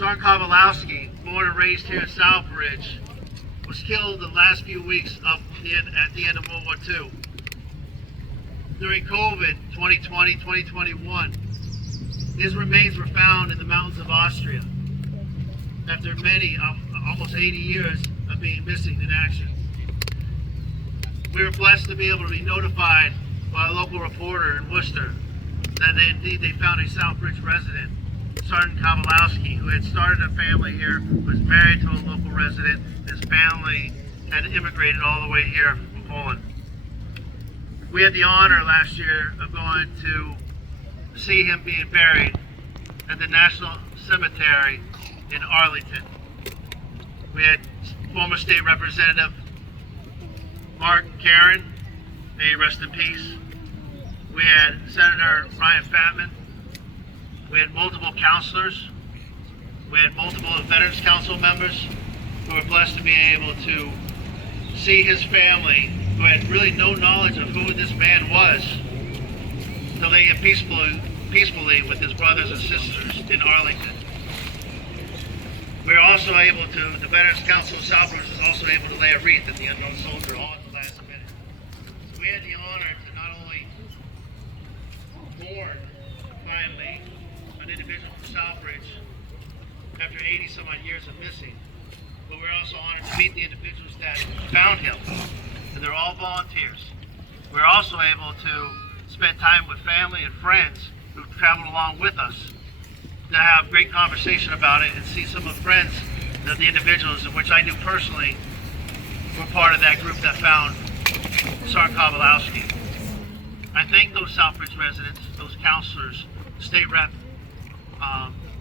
Sergeant Kowalski, born and raised here in Southbridge, was killed the last few weeks at the end of World War II. During COVID 2020-2021, his remains were found in the mountains of Austria after many, almost 80 years of being missing in action. We were blessed to be able to be notified by a local reporter in Worcester that they found a Southbridge resident, Sergeant Kowalski, who had started a family here, was married to a local resident. His family had immigrated all the way here from Poland. We had the honor last year of going to see him being buried at the National Cemetery in Arlington. We had former state representative Mark Karen, may he rest in peace. We had Senator Ryan Fatman. We had multiple counselors. We had multiple Veterans Council members who were blessed to be able to see his family, who had really no knowledge of who this man was, to lay him peacefully with his brothers and sisters in Arlington. We were also able to, the Veterans Council of Southbridge was also able to lay a wreath at the unknown soldier all at the last minute. So we had the honor to not only mourn, finally, an individual from Southbridge after 80 some odd years of missing, but we're also honored to meet the individuals that found him, and they're all volunteers. We're also able to spend time with family and friends who've traveled along with us to have great conversation about it and see some of the friends of the individuals in which I knew personally were part of that group that found Sergeant Kowalski. I thank those Southbridge residents, those counselors, state rep,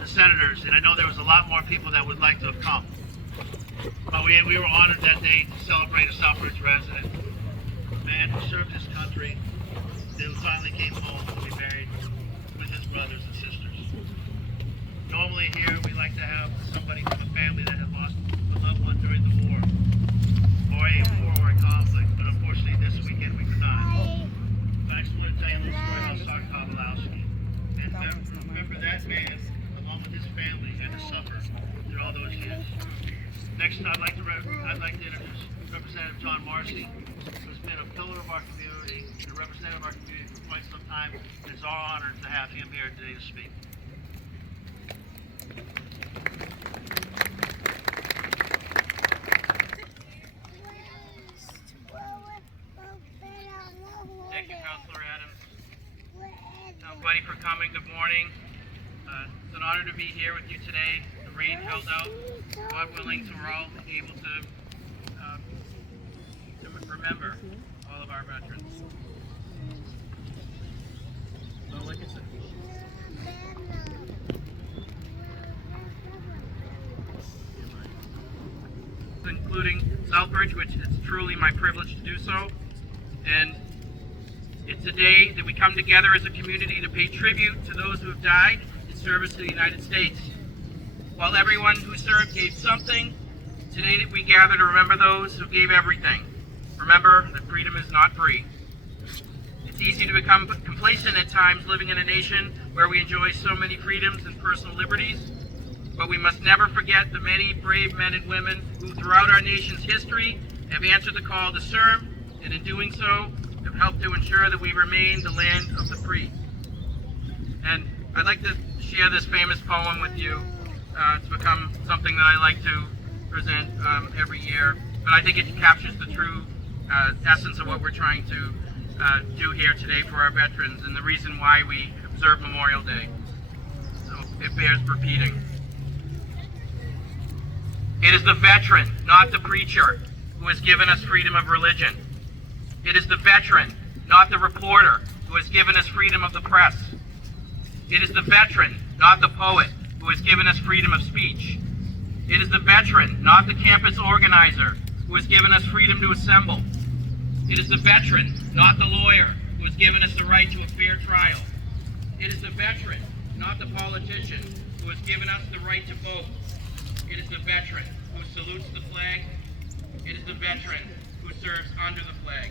the senators, and I know there was a lot more people that would like to have come. But we were honored that day to celebrate a Southbridge resident, a man who served his country, who finally came home to be buried with his brothers and sisters. Normally here we like to have somebody from a family that had lost a loved one during the war or a war or a conflict, but unfortunately this weekend we could not. But I just want to tell you a little story about Sergeant Kowalski. And remember that man, along with his family, had to suffer through all those years. Next, I'd like to introduce Representative John Marcy, who's been a pillar of our community, and a representative of our community for quite some time. It's our honor to have him here today to speak. Thank you, Councilor Adams. Everybody for coming. Good morning. It's an honor to be here with you today. The rain held out. God willing, so we're all able to remember all of our veterans. So, like I said, including Southbridge, which is truly my privilege to do so. And it's a day that we come together as a community to pay tribute to those who have died in service to the United States. While everyone who served gave something, today that we gather to remember those who gave everything. Remember that freedom is not free. It's easy to become complacent at times living in a nation where we enjoy so many freedoms and personal liberties, but we must never forget the many brave men and women who throughout our nation's history have answered the call to serve, and in doing so have helped to ensure that we remain the land of the free. And I'd like to share this famous poem with you. It's become something that I like to present every year, but I think it captures the true essence of what we're trying to do here today for our veterans and the reason why we observe Memorial Day. So it bears repeating. It is the veteran, not the preacher, who has given us freedom of religion. It is the veteran, not the reporter, who has given us freedom of the press. It is the veteran, not the poet, who has given us freedom of speech. It is the veteran, not the campus organizer, who has given us freedom to assemble. It is the veteran, not the lawyer, who has given us the right to a fair trial. It is the veteran, not the politician, who has given us the right to vote. It is the veteran who salutes the flag. It is the veteran who serves under the flag.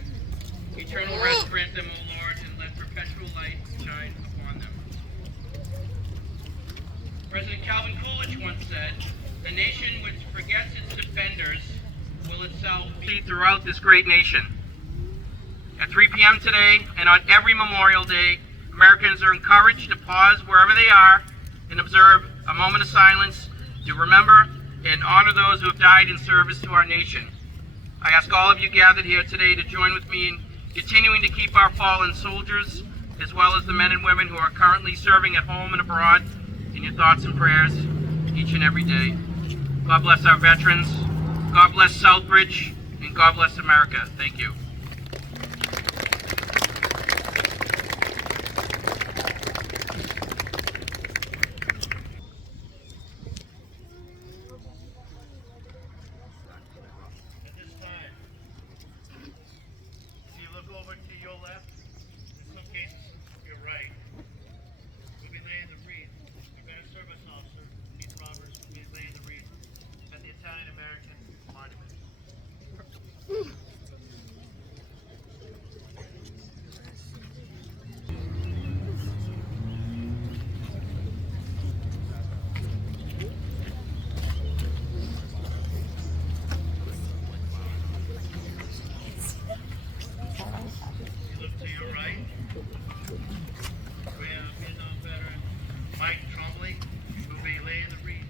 Eternal rest grant them, O Lord, and let perpetual light shine upon them. President Calvin Coolidge once said, "The nation which forgets its defenders will itself be throughout this great nation." At 3 p.m. today and on every Memorial Day, Americans are encouraged to pause wherever they are and observe a moment of silence to remember and honor those who have died in service to our nation. I ask all of you gathered here today to join with me in continuing to keep our fallen soldiers, as well as the men and women who are currently serving at home and abroad, in your thoughts and prayers each and every day. God bless our veterans, God bless Southbridge, and God bless America. Thank you. At this time, if you look over to your left, in some cases your right, we'll be laying the wreath. Our veteran service officer, Keith Roberts, will be laying the wreath at the Italian-American Monument. Look to your right. We have Vietnam veteran Mike Trombley, who will be laying the wreath.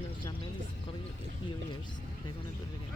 Los llamé this a few years. They're gonna do it again.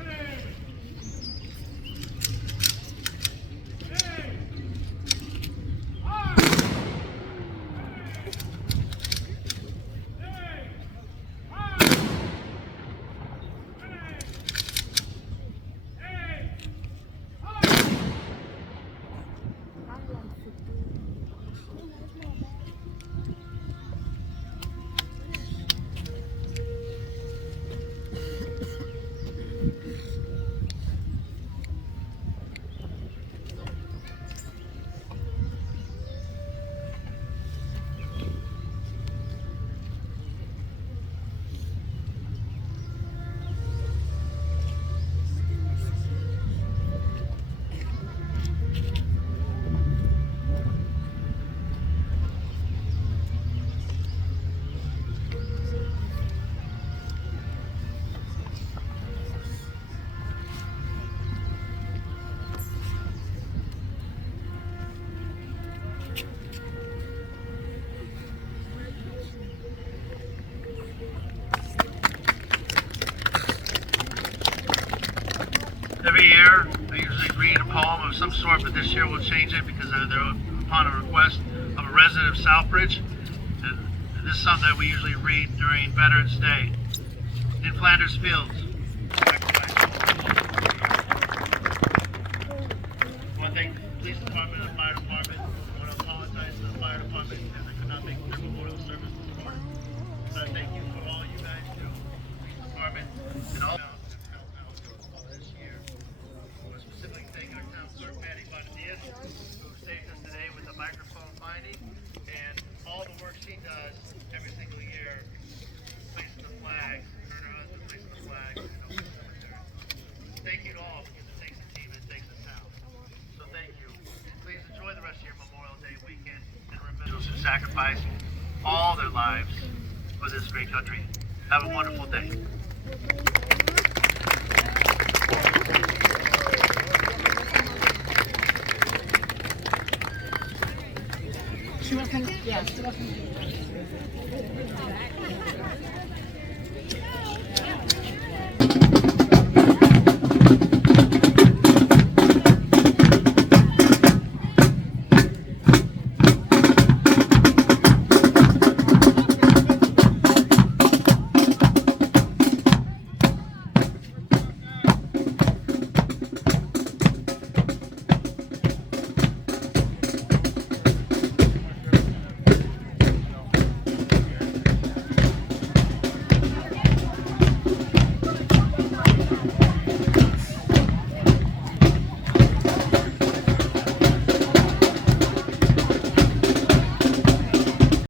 Every year, I usually read a poem of some sort, but this year we'll change it because they're upon a request of a resident of Southbridge. And this is something that we usually read during Veterans Day. In Flanders Fields. I want to thank the police department and the fire department. I want to apologize to the fire department because they could not make their memorial service this morning. So I thank you for all you guys do. Police department and all this year. I want to specifically thank our town clerk, Patty Bonadias, who saved us today with the microphone finding and all the work she does every single year, placing the flags, her and her husband placing the flags in open cemetery. Thank you to all because it takes a team and it takes a town. So thank you. Please enjoy the rest of your Memorial Day weekend and remember those who sacrificed all their lives for this great country. Have a wonderful day. She wasn't, yeah, she wasn't.